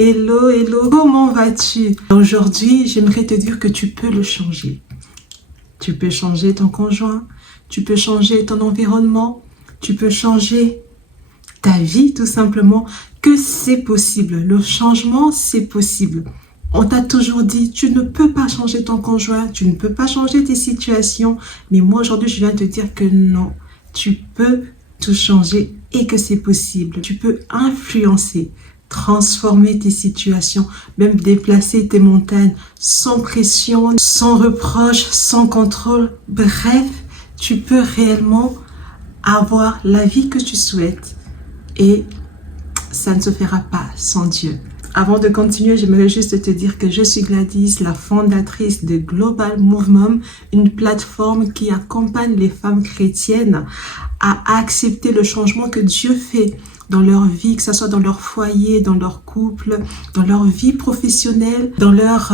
Hello, hello, comment vas-tu? Aujourd'hui, j'aimerais te dire que tu peux le changer. Tu peux changer ton conjoint, tu peux changer ton environnement, tu peux changer ta vie tout simplement, que c'est possible. Le changement, c'est possible. On t'a toujours dit, tu ne peux pas changer ton conjoint, tu ne peux pas changer tes situations. Mais moi, aujourd'hui, je viens te dire que non, tu peux tout changer et que c'est possible. Tu peux influencer, transformer tes situations, même déplacer tes montagnes sans pression, sans reproche, sans contrôle. Bref, tu peux réellement avoir la vie que tu souhaites et ça ne se fera pas sans Dieu. Avant de continuer, j'aimerais juste te dire que je suis Gladys, la fondatrice de Global Movement, une plateforme qui accompagne les femmes chrétiennes à accepter le changement que Dieu fait dans leur vie, que ce soit dans leur foyer, dans leur couple, dans leur vie professionnelle, dans leur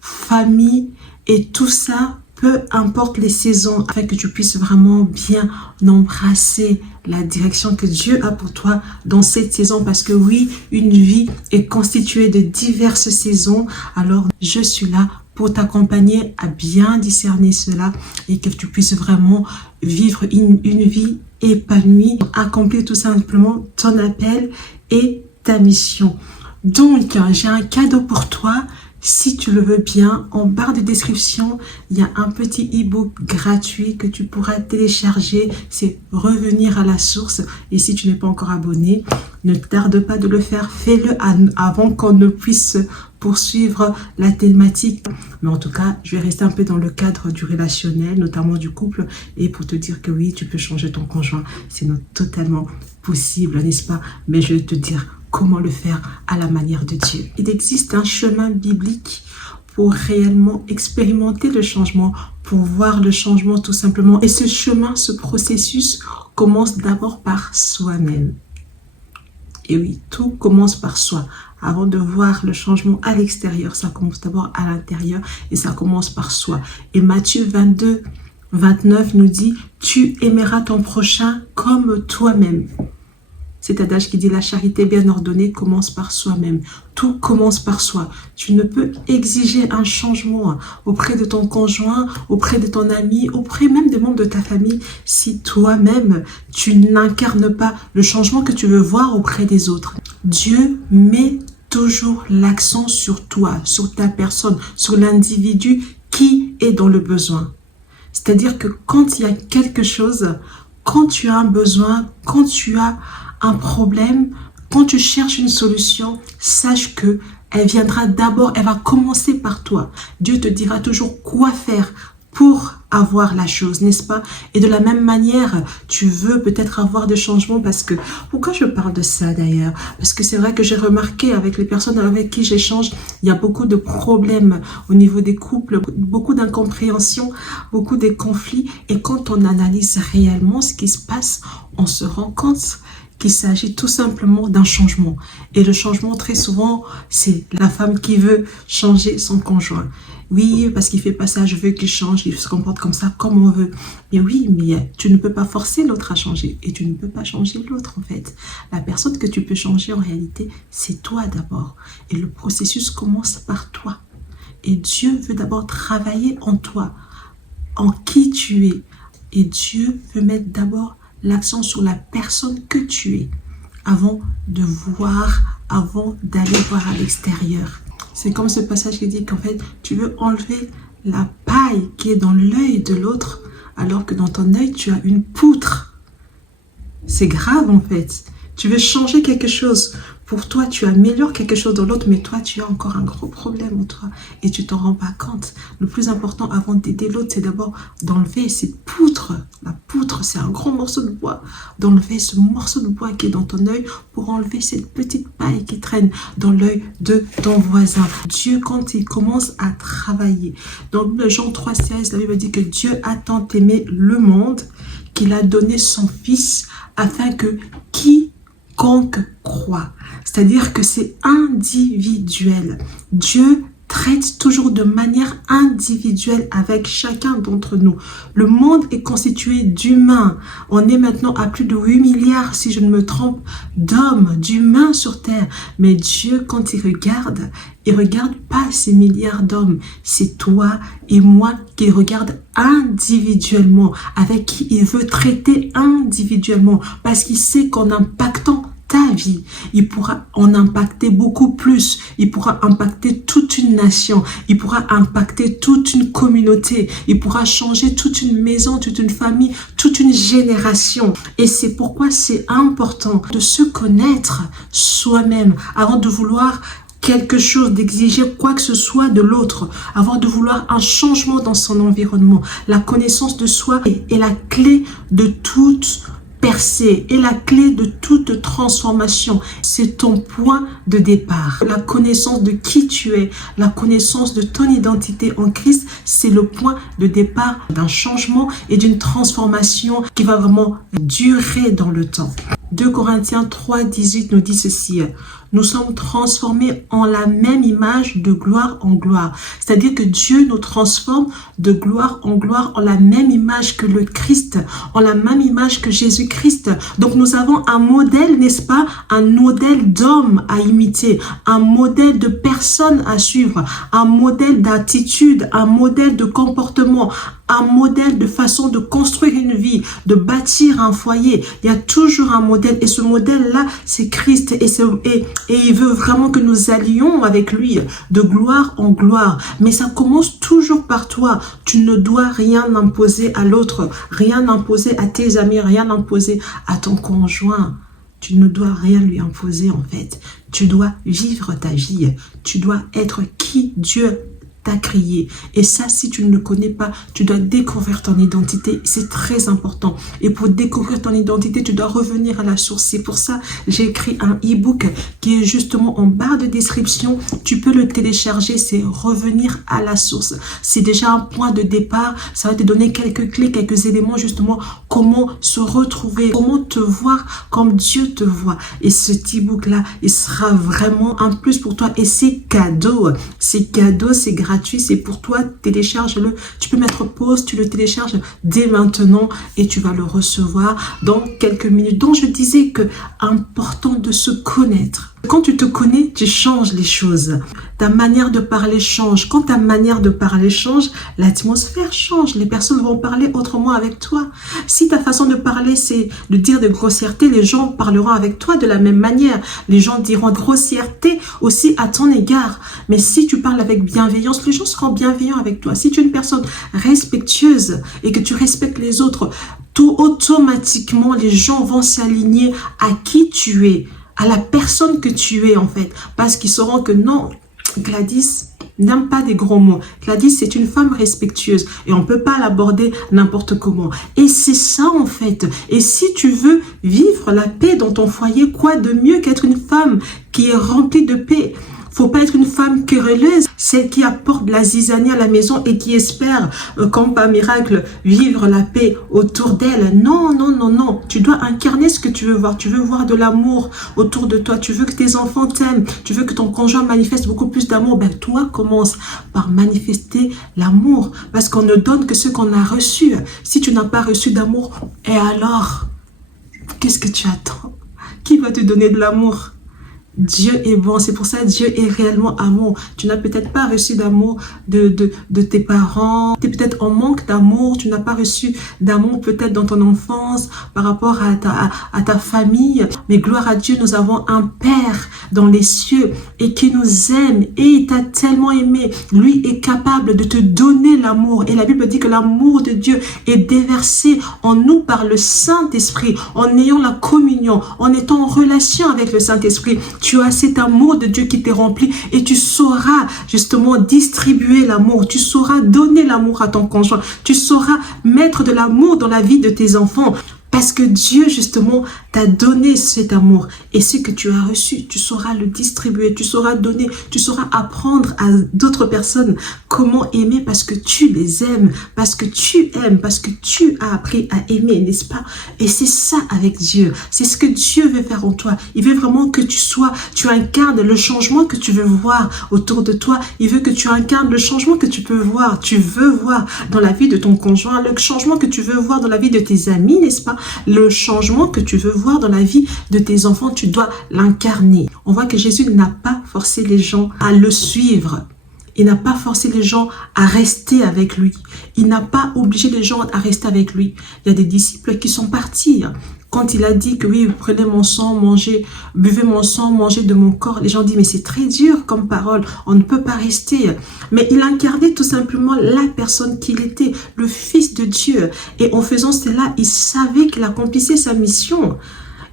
famille, et tout ça, peu importe les saisons, afin que tu puisses vraiment bien embrasser la direction que Dieu a pour toi dans cette saison. Parce que oui, une vie est constituée de diverses saisons. Alors, je suis là pour t'accompagner à bien discerner cela et que tu puisses vraiment vivre une vie épanouie, accomplir tout simplement ton appel et ta mission. Donc, j'ai un cadeau pour toi. Si tu le veux bien, en barre de description, il y a un petit e-book gratuit que tu pourras télécharger. C'est revenir à la source. Et si tu n'es pas encore abonné, ne tarde pas de le faire. Fais-le avant qu'on ne puisse poursuivre la thématique. Mais en tout cas, je vais rester un peu dans le cadre du relationnel, notamment du couple. Et pour te dire que oui, tu peux changer ton conjoint. C'est totalement possible, n'est-ce pas? Mais je vais te dire comment le faire à la manière de Dieu. Il existe un chemin biblique pour réellement expérimenter le changement, pour voir le changement tout simplement. Et ce chemin, ce processus commence d'abord par soi-même. Et oui, tout commence par soi. Avant de voir le changement à l'extérieur, ça commence d'abord à l'intérieur et ça commence par soi. Et Matthieu 22, 29 nous dit « Tu aimeras ton prochain comme toi-même ». Cet adage qui dit la charité bien ordonnée commence par soi-même. Tout commence par soi. Tu ne peux exiger un changement auprès de ton conjoint, auprès de ton ami, auprès même des membres de ta famille si toi-même tu n'incarnes pas le changement que tu veux voir auprès des autres. Dieu met toujours l'accent sur toi, sur ta personne, sur l'individu qui est dans le besoin. C'est-à-dire que quand il y a quelque chose, quand tu as un besoin, quand tu as un problème, quand tu cherches une solution, sache que elle viendra d'abord, elle va commencer par toi. Dieu te dira toujours quoi faire pour avoir la chose, n'est-ce pas? Et de la même manière, tu veux peut-être avoir des changements parce que... Pourquoi je parle de ça d'ailleurs? Parce que c'est vrai que j'ai remarqué avec les personnes avec qui j'échange, il y a beaucoup de problèmes au niveau des couples, beaucoup d'incompréhension, beaucoup de conflits. Et quand on analyse réellement ce qui se passe, on se rend compte qu'il s'agit tout simplement d'un changement. Et le changement, très souvent, c'est la femme qui veut changer son conjoint. Oui, parce qu'il fait pas ça, je veux qu'il change, il se comporte comme ça, comme on veut. Mais oui, mais tu ne peux pas forcer l'autre à changer. Et tu ne peux pas changer l'autre, en fait. La personne que tu peux changer, en réalité, c'est toi d'abord. Et le processus commence par toi. Et Dieu veut d'abord travailler en toi, en qui tu es. Et Dieu veut mettre d'abord l'accent sur la personne que tu es avant de voir, avant d'aller voir à l'extérieur. C'est comme ce passage qui dit qu'en fait, tu veux enlever la paille qui est dans l'œil de l'autre alors que dans ton œil, tu as une poutre. C'est grave en fait. Tu veux changer quelque chose. Pour toi, tu améliores quelque chose dans l'autre, mais toi, tu as encore un gros problème en toi et tu t'en rends pas compte. Le plus important avant d'aider l'autre, c'est d'abord d'enlever cette poutre. La poutre, c'est un gros morceau de bois. D'enlever ce morceau de bois qui est dans ton œil pour enlever cette petite paille qui traîne dans l'œil de ton voisin. Dieu, quand il commence à travailler, dans Jean 3,16, la Bible dit que Dieu a tant aimé le monde qu'il a donné son Fils afin que quiconque croit. C'est-à-dire que c'est individuel. Dieu traite toujours de manière individuelle avec chacun d'entre nous. Le monde est constitué d'humains. On est maintenant à plus de 8 milliards, si je ne me trompe, d'hommes, d'humains sur Terre. Mais Dieu, quand il regarde pas ces milliards d'hommes. C'est toi et moi qu'il regarde individuellement, avec qui il veut traiter individuellement, parce qu'il sait qu'en impactant ta vie, il pourra en impacter beaucoup plus. Il pourra impacter toute une nation. Il pourra impacter toute une communauté. Il pourra changer toute une maison, toute une famille, toute une génération. Et c'est pourquoi c'est important de se connaître soi-même avant de vouloir quelque chose, d'exiger quoi que ce soit de l'autre, avant de vouloir un changement dans son environnement. La connaissance de soi est la clé de toute percée et la clé de toute transformation. C'est ton point de départ. La connaissance de qui tu es, la connaissance de ton identité en Christ, c'est le point de départ d'un changement et d'une transformation qui va vraiment durer dans le temps. 2 Corinthiens 3:18 nous dit ceci: nous sommes transformés en la même image de gloire en gloire. C'est-à-dire que Dieu nous transforme de gloire en la même image que le Christ, en la même image que Jésus-Christ. Donc nous avons un modèle, n'est-ce pas? Un modèle d'homme à imiter, un modèle de personne à suivre, un modèle d'attitude, un modèle de comportement, un modèle de façon de construire une vie, de bâtir un foyer. Il y a toujours un modèle et ce modèle-là, c'est Christ et il veut vraiment que nous allions avec lui de gloire en gloire. Mais ça commence toujours par toi. Tu ne dois rien imposer à l'autre, rien imposer à tes amis, rien imposer à ton conjoint. Tu ne dois rien lui imposer en fait. Tu dois vivre ta vie. Tu dois être qui Dieu t'a créé. Et ça, si tu ne le connais pas, tu dois découvrir ton identité. C'est très important. Et pour découvrir ton identité, tu dois revenir à la source. C'est pour ça j'ai écrit un e-book qui est justement en barre de description. Tu peux le télécharger. C'est revenir à la source. C'est déjà un point de départ. Ça va te donner quelques clés, quelques éléments justement. Comment se retrouver, comment te voir comme Dieu te voit. Et ce e-book là, il sera vraiment un plus pour toi. Et c'est cadeau. C'est cadeau, c'est gratuit. C'est pour toi, télécharge-le. Tu peux mettre pause, tu le télécharges dès maintenant et tu vas le recevoir dans quelques minutes. Donc je disais que important de se connaître. Quand tu te connais, tu changes les choses. Ta manière de parler change. Quand ta manière de parler change, l'atmosphère change. Les personnes vont parler autrement avec toi. Si ta façon de parler, c'est de dire de grossièreté, les gens parleront avec toi de la même manière. Les gens diront grossièreté aussi à ton égard. Mais si tu parles avec bienveillance, les gens seront bienveillants avec toi. Si tu es une personne respectueuse et que tu respectes les autres, tout automatiquement, les gens vont s'aligner à qui tu es, à la personne que tu es en fait, parce qu'ils sauront que non, Gladys n'aime pas des gros mots. Gladys, c'est une femme respectueuse et on ne peut pas l'aborder n'importe comment. Et c'est ça en fait. Et si tu veux vivre la paix dans ton foyer, quoi de mieux qu'être une femme qui est remplie de paix? Faut pas être une femme querelleuse, celle qui apporte de la zizanie à la maison et qui espère, comme par miracle, vivre la paix autour d'elle. Non, non, non, non. Tu dois incarner ce que tu veux voir. Tu veux voir de l'amour autour de toi. Tu veux que tes enfants t'aiment. Tu veux que ton conjoint manifeste beaucoup plus d'amour. Ben, toi, commence par manifester l'amour. Parce qu'on ne donne que ce qu'on a reçu. Si tu n'as pas reçu d'amour, et alors, qu'est-ce que tu attends? Qui va te donner de l'amour? Dieu est bon, c'est pour ça que Dieu est réellement amour. Tu n'as peut-être pas reçu d'amour de tes parents, tu es peut-être en manque d'amour, tu n'as pas reçu d'amour peut-être dans ton enfance par rapport à ta famille. Mais gloire à Dieu, nous avons un Père dans les cieux et qui nous aime et il t'a tellement aimé. Lui est capable de te donner l'amour et la Bible dit que l'amour de Dieu est déversé en nous par le Saint-Esprit, en ayant la communion, en étant en relation avec le Saint-Esprit. Tu as cet amour de Dieu qui t'est rempli et tu sauras justement distribuer l'amour. Tu sauras donner l'amour à ton conjoint. Tu sauras mettre de l'amour dans la vie de tes enfants. Parce que Dieu, justement, t'a donné cet amour. Et ce que tu as reçu, tu sauras le distribuer, tu sauras donner, tu sauras apprendre à d'autres personnes comment aimer parce que tu les aimes, parce que tu aimes, parce que tu as appris à aimer, n'est-ce pas? Et c'est ça avec Dieu. C'est ce que Dieu veut faire en toi. Il veut vraiment que tu incarnes le changement que tu veux voir autour de toi. Il veut que tu incarnes le changement que tu veux voir dans la vie de ton conjoint, le changement que tu veux voir dans la vie de tes amis, n'est-ce pas? Le changement que tu veux voir dans la vie de tes enfants, tu dois l'incarner. On voit que Jésus n'a pas forcé les gens à le suivre. Il n'a pas forcé les gens à rester avec lui. Il n'a pas obligé les gens à rester avec lui. Il y a des disciples qui sont partis. Quand il a dit que oui, prenez mon sang, mangez, buvez mon sang, mangez de mon corps, les gens disent mais c'est très dur comme parole, on ne peut pas rester. Mais il incarnait tout simplement la personne qu'il était, le Fils de Dieu. Et en faisant cela, il savait qu'il accomplissait sa mission.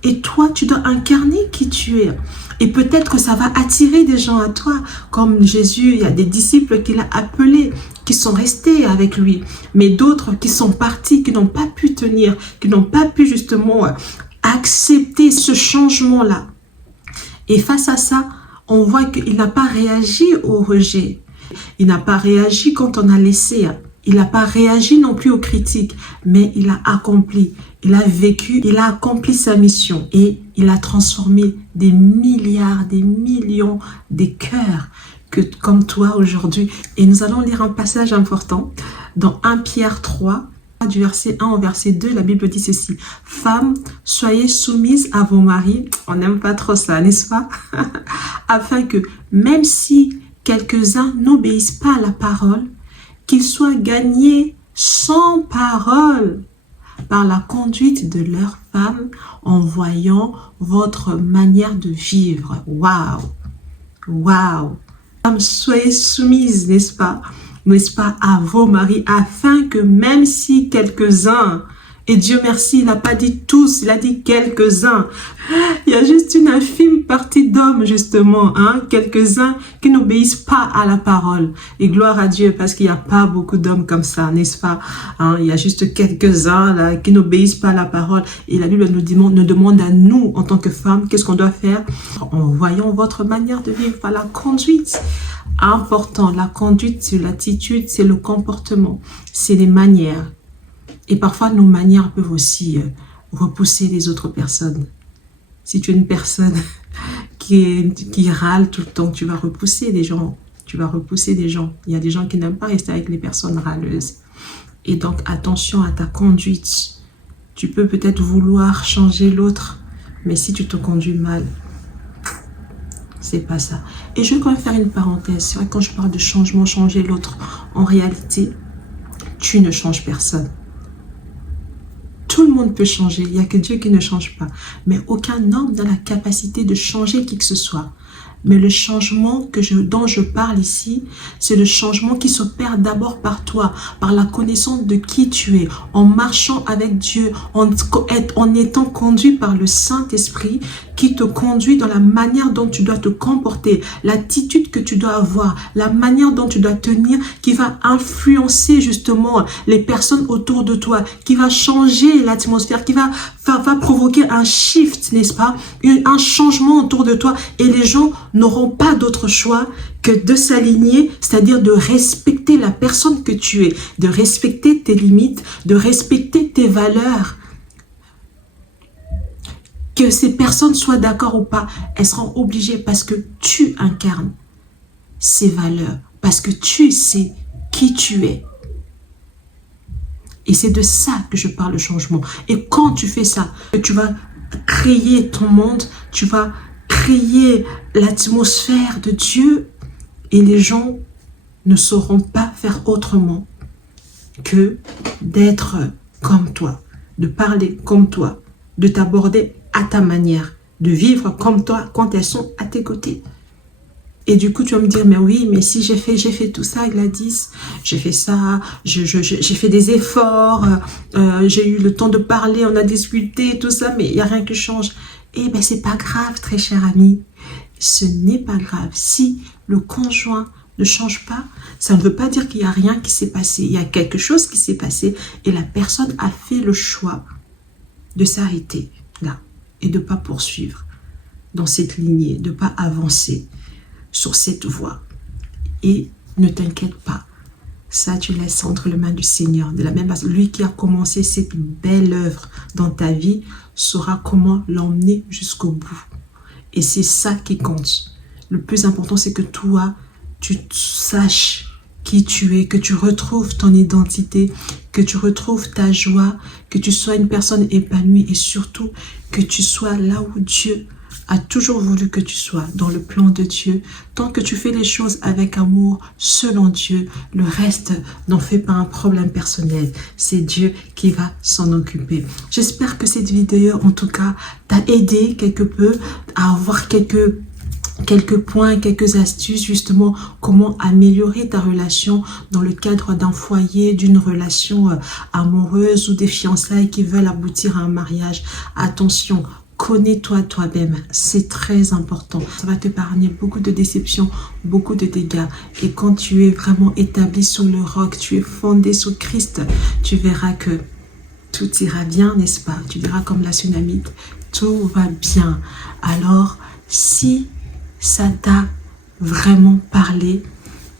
Et toi, tu dois incarner qui tu es. Et peut-être que ça va attirer des gens à toi. Comme Jésus, il y a des disciples qu'il a appelés, qui sont restés avec lui. Mais d'autres qui sont partis, qui n'ont pas pu tenir, qui n'ont pas pu justement accepter ce changement-là. Et face à ça, on voit qu'il n'a pas réagi au rejet. Il n'a pas réagi quand on a laissé. Il n'a pas réagi non plus aux critiques, mais il a accompli, il a vécu, il a accompli sa mission et il a transformé des milliards, des millions de cœurs comme toi aujourd'hui. Et nous allons lire un passage important dans 1 Pierre 3, du verset 1 au verset 2, la Bible dit ceci. « Femmes, soyez soumises à vos maris. » On n'aime pas trop ça, n'est-ce pas? « Afin que, même si quelques-uns n'obéissent pas à la parole, qu'ils soient gagnés sans parole par la conduite de leurs femmes en voyant votre manière de vivre. » Waouh! Waouh! Femmes, soyez soumises, n'est-ce pas, à vos maris, afin que même si quelques-uns, et Dieu merci, il n'a pas dit tous, il a dit quelques-uns. Il y a juste une infime partie d'hommes, justement, quelques-uns qui n'obéissent pas à la parole. Et gloire à Dieu, parce qu'il n'y a pas beaucoup d'hommes comme ça, n'est-ce pas? Il y a juste quelques-uns là qui n'obéissent pas à la parole. Et la Bible nous demande à nous, en tant que femmes, qu'est-ce qu'on doit faire? En voyant votre manière de vivre, par la conduite. Important, la conduite, c'est l'attitude, c'est le comportement, c'est les manières. Et parfois, nos manières peuvent aussi repousser les autres personnes. Si tu es une personne qui râle tout le temps, tu vas repousser des gens. Tu vas repousser des gens. Il y a des gens qui n'aiment pas rester avec les personnes râleuses. Et donc, attention à ta conduite. Tu peux peut-être vouloir changer l'autre, mais si tu te conduis mal, c'est pas ça. Et je vais quand même faire une parenthèse. C'est vrai, quand je parle de changement, changer l'autre, en réalité, tu ne changes personne. Tout le monde peut changer, il n'y a que Dieu qui ne change pas. Mais aucun homme n'a la capacité de changer qui que ce soit. Mais le changement dont je parle ici, c'est le changement qui s'opère d'abord par toi, par la connaissance de qui tu es, en marchant avec Dieu, en étant conduit par le Saint-Esprit qui te conduit dans la manière dont tu dois te comporter, l'attitude que tu dois avoir, la manière dont tu dois tenir, qui va influencer justement les personnes autour de toi, qui va changer l'atmosphère, qui va provoquer un shift, n'est-ce pas? Un changement autour de toi et les gens n'auront pas d'autre choix que de s'aligner, c'est-à-dire de respecter la personne que tu es, de respecter tes limites, de respecter tes valeurs. Que ces personnes soient d'accord ou pas, elles seront obligées parce que tu incarnes ces valeurs, parce que tu sais qui tu es. Et c'est de ça que je parle, le changement. Et quand tu fais ça, tu vas créer ton monde, tu vas créer l'atmosphère de Dieu et les gens ne sauront pas faire autrement que d'être comme toi, de parler comme toi, de t'aborder à ta manière, de vivre comme toi quand elles sont à tes côtés. Et du coup, tu vas me dire, mais oui, mais si j'ai fait tout ça, Gladys, j'ai fait ça, j'ai fait des efforts, j'ai eu le temps de parler, on a discuté, tout ça, mais il n'y a rien qui change. Eh bien, c'est pas grave, très cher ami. Ce n'est pas grave. Si le conjoint ne change pas, ça ne veut pas dire qu'il n'y a rien qui s'est passé. Il y a quelque chose qui s'est passé et la personne a fait le choix de s'arrêter là et de ne pas poursuivre dans cette lignée, de ne pas avancer sur cette voie. Et ne t'inquiète pas, ça tu laisses entre les mains du Seigneur. De la même façon, lui qui a commencé cette belle œuvre dans ta vie saura comment l'emmener jusqu'au bout. Et c'est ça qui compte. Le plus important, c'est que toi, tu saches qui tu es, que tu retrouves ton identité, que tu retrouves ta joie, que tu sois une personne épanouie et surtout que tu sois là où Dieu a toujours voulu que tu sois, dans le plan de Dieu. Tant que tu fais les choses avec amour, selon Dieu, le reste n'en fait pas un problème personnel. C'est Dieu qui va s'en occuper. J'espère que cette vidéo, en tout cas, t'a aidé quelque peu à avoir quelques points, quelques astuces, justement, comment améliorer ta relation dans le cadre d'un foyer, d'une relation amoureuse ou des fiançailles qui veulent aboutir à un mariage. Attention, connais-toi toi-même, c'est très important. Ça va t'épargner beaucoup de déceptions, beaucoup de dégâts. Et quand tu es vraiment établi sur le roc, tu es fondé sur Christ, tu verras que tout ira bien, n'est-ce pas? Tu verras comme la Sunamite, tout va bien. Alors, si ça t'a vraiment parlé,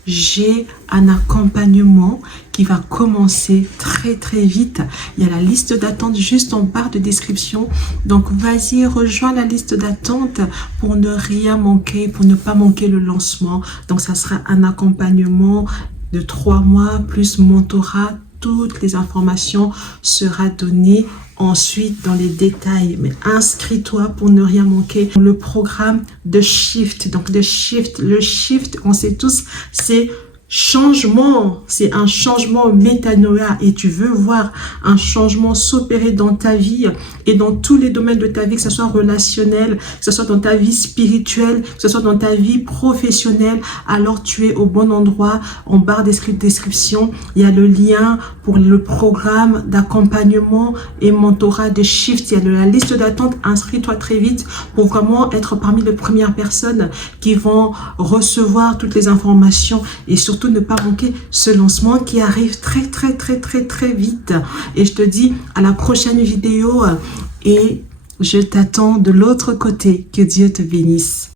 j'ai un accompagnement qui va commencer très très vite. Il y a la liste d'attente juste en barre de description. Donc vas-y, rejoins la liste d'attente pour ne rien manquer, pour ne pas manquer le lancement. Donc ça sera un accompagnement de 3 mois plus mentorat. Toutes les informations seront données ensuite dans les détails. Mais inscris-toi pour ne rien manquer. Le programme de Shift. Donc le Shift, on sait tous, c'est changement, c'est un changement métanoïa et tu veux voir un changement s'opérer dans ta vie et dans tous les domaines de ta vie, que ce soit relationnel, que ce soit dans ta vie spirituelle, que ce soit dans ta vie professionnelle, alors tu es au bon endroit. En barre de description, il y a le lien pour le programme d'accompagnement et mentorat de Shift. Il y a la liste d'attente. Inscris-toi très vite pour vraiment être parmi les premières personnes qui vont recevoir toutes les informations et surtout ne pas manquer ce lancement qui arrive très vite. Et je te dis à la prochaine vidéo et je t'attends de l'autre côté. Que Dieu te bénisse.